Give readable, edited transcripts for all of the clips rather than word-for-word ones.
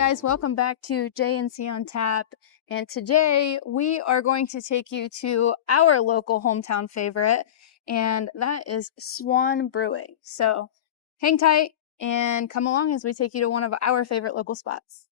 guys, welcome back to J&C on Tap. And today we are going to take you to our local hometown favorite, and that is Swan Brewing. So hang tight and come along as we take you to one of our favorite local spots.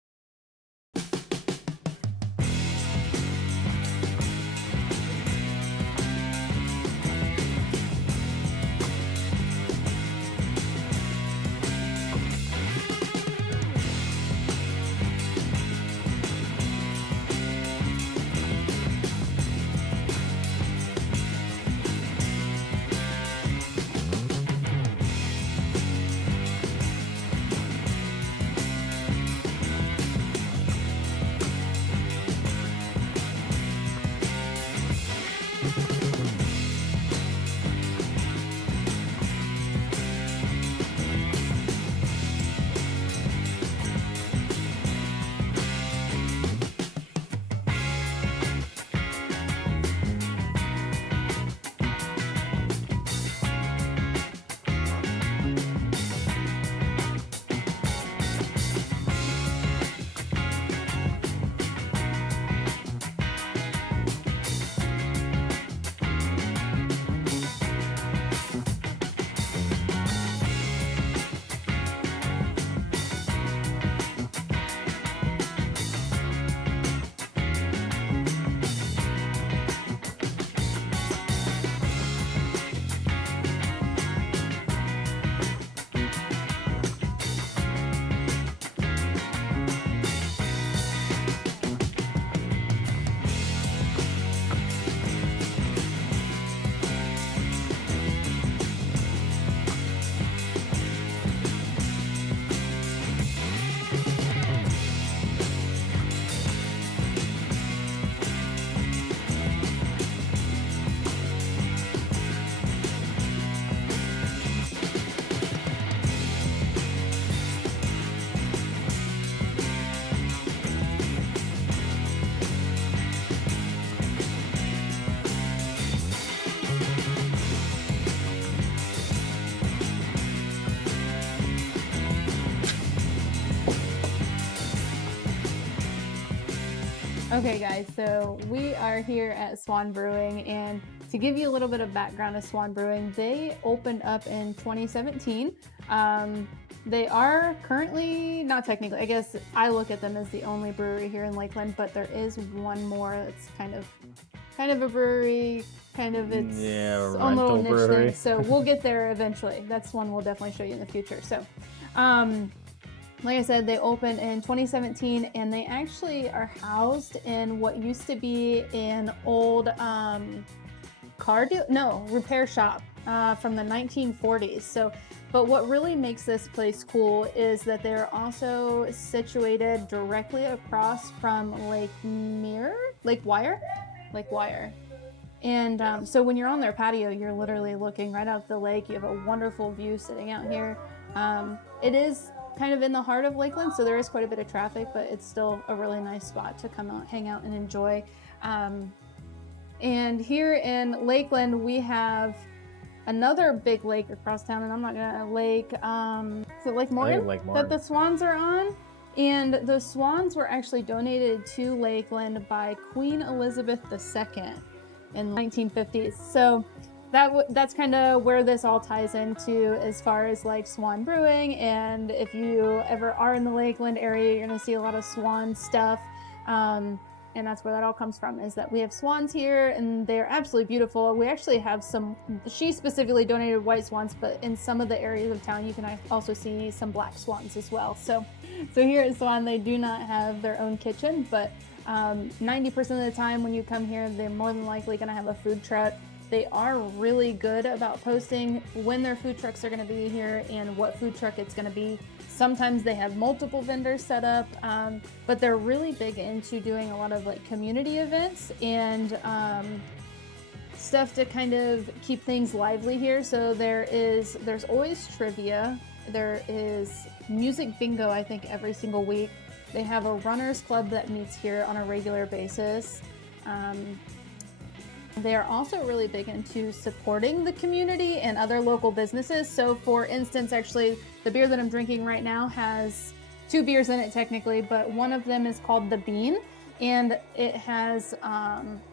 Okay guys, so we are here at Swan Brewing, and to give you a little bit of background of Swan Brewing, they opened up in 2017. They are currently, not technically, I guess I look at them as the only brewery here in Lakeland, but there is one more that's kind of a brewery, kind of its own little niche brewery thing. So we'll get there eventually. That's one we'll definitely show you in the future. So like I said, they opened in 2017, and they actually are housed in what used to be an old repair shop from the 1940s. So, but what really makes this place cool is that they're also situated directly across from Lake Wire. And so when you're on their patio, you're literally looking right out the lake. You have a wonderful view sitting out here. It is kind of in the heart of Lakeland, so there is quite a bit of traffic, but it's still a really nice spot to come out, hang out, and enjoy. And here in Lakeland, we have another big lake across town, and I'm not gonna is it Lake Morgan? That the swans are on? And the swans were actually donated to Lakeland by Queen Elizabeth II in the 1950s. So that's kind of where this all ties into as far as like Swan Brewing. And if you ever are in the Lakeland area, you're going to see a lot of swan stuff. And that's where that all comes from, is that we have swans here, and they're absolutely beautiful. We actually have she specifically donated white swans, but in some of the areas of town, you can also see some black swans as well. So here at Swan, they do not have their own kitchen, but 90% of the time when you come here, they're more than likely going to have a food truck. They are really good about posting when their food trucks are going to be here and what food truck it's going to be. Sometimes they have multiple vendors set up, but they're really big into doing a lot of like community events and stuff to kind of keep things lively here. So there's always trivia. There is music bingo, I think, every single week. They have a runners club that meets here on a regular basis. They're also really big into supporting the community and other local businesses. So for instance, actually, the beer that I'm drinking right now has 2 beers in it technically, but one of them is called the Bean, and it has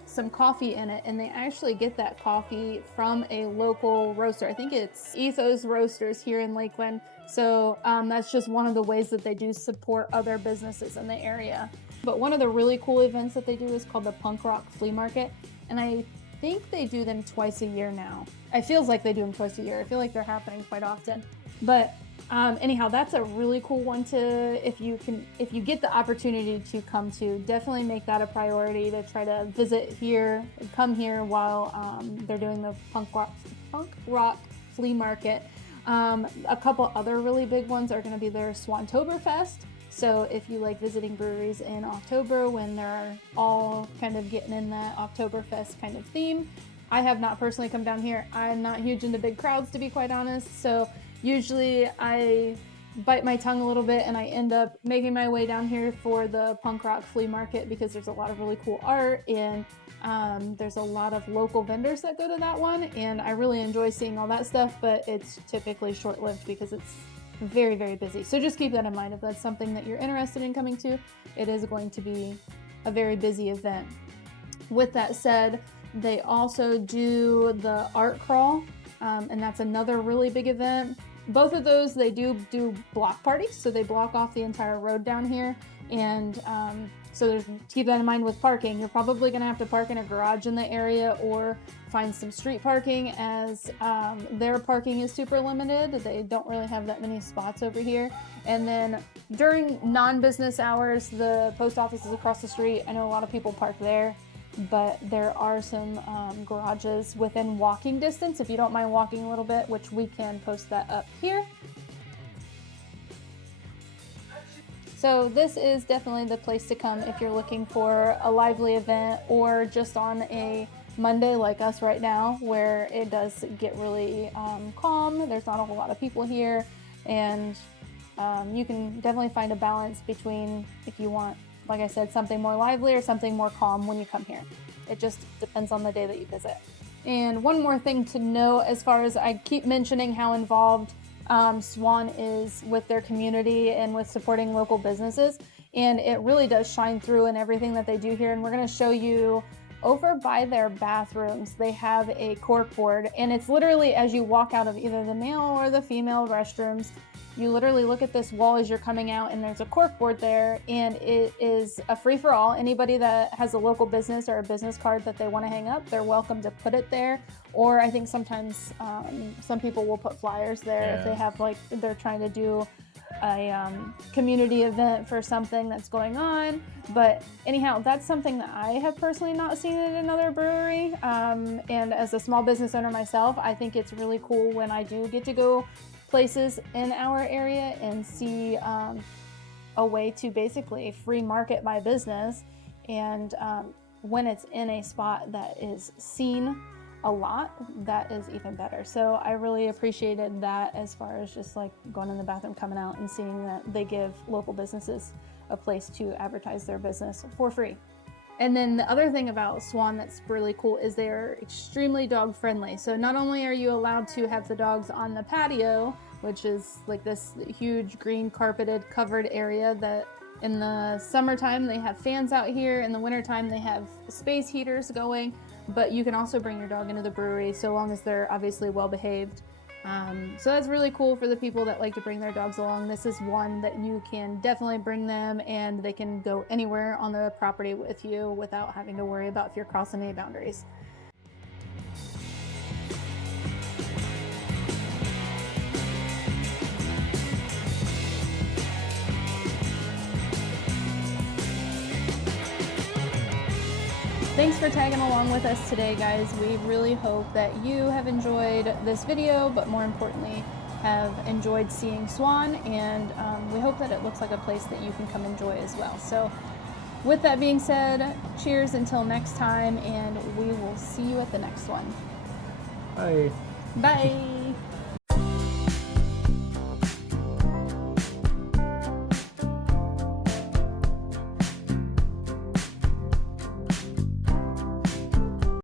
some coffee in it, and they actually get that coffee from a local roaster. I think it's Ethos Roasters here in Lakeland. So that's just one of the ways that they do support other businesses in the area. But one of the really cool events that they do is called the Punk Rock Flea Market, and I think they do them twice a year now. It feels like they do them twice a year. I feel like they're happening quite often. But anyhow, that's a really cool one to, if you get the opportunity to come to, definitely make that a priority to try to visit here, come here while they're doing the Punk Rock Flea Market. A couple other really big ones are going to be their Swantoberfest. So if you like visiting breweries in October when they're all kind of getting in that Oktoberfest kind of theme. I have not personally come down here. I'm not huge into big crowds, to be quite honest. So usually I bite my tongue a little bit and I end up making my way down here for the Punk Rock Flea Market because there's a lot of really cool art and there's a lot of local vendors that go to that one, and I really enjoy seeing all that stuff, but it's typically short-lived because it's very, very busy. So just keep that in mind if that's something that you're interested in coming to. It is going to be a very busy event. With that said, they also do the art crawl, and that's another really big event. Both of those, they do block parties, so they block off the entire road down here, and so keep that in mind with parking. You're probably going to have to park in a garage in the area or find some street parking, as their parking is super limited. They don't really have that many spots over here. And then during non-business hours, the post office is across the street. I know a lot of people park there, but there are some garages within walking distance if you don't mind walking a little bit, which we can post that up here. So this is definitely the place to come if you're looking for a lively event, or just on a Monday like us right now where it does get really calm. There's not a whole lot of people here, and you can definitely find a balance between if you want, like I said, something more lively or something more calm when you come here. It just depends on the day that you visit. And one more thing to know, as far as I keep mentioning how involved Swan is with their community and with supporting local businesses, and it really does shine through in everything that they do here. And we're going to show you over by their bathrooms. They have a cork board, and it's literally as you walk out of either the male or the female restrooms, you literally look at this wall as you're coming out, and there's a cork board there, and it is a free-for-all. Anybody that has a local business or a business card that they want to hang up, they're welcome to put it there. Or I think sometimes some people will put flyers there if they have, like, they're trying to do a community event for something that's going on. But anyhow, that's something that I have personally not seen at another brewery. And as a small business owner myself, I think it's really cool when I do get to go places in our area and see a way to basically free market my business, and when it's in a spot that is seen a lot, that is even better. So I really appreciated that, as far as just like going in the bathroom, coming out, and seeing that they give local businesses a place to advertise their business for free. And then the other thing about Swan that's really cool is they're extremely dog friendly. So not only are you allowed to have the dogs on the patio, which is like this huge green carpeted covered area that in the summertime they have fans out here, in the wintertime they have space heaters going, but you can also bring your dog into the brewery so long as they're obviously well behaved. So that's really cool for the people that like to bring their dogs along. This is one that you can definitely bring them, and they can go anywhere on the property with you without having to worry about if you're crossing any boundaries. Thanks for tagging along with us today, guys. We really hope that you have enjoyed this video, but more importantly, have enjoyed seeing Swan, and we hope that it looks like a place that you can come enjoy as well. So with that being said, cheers until next time, and we will see you at the next one. Bye. Bye.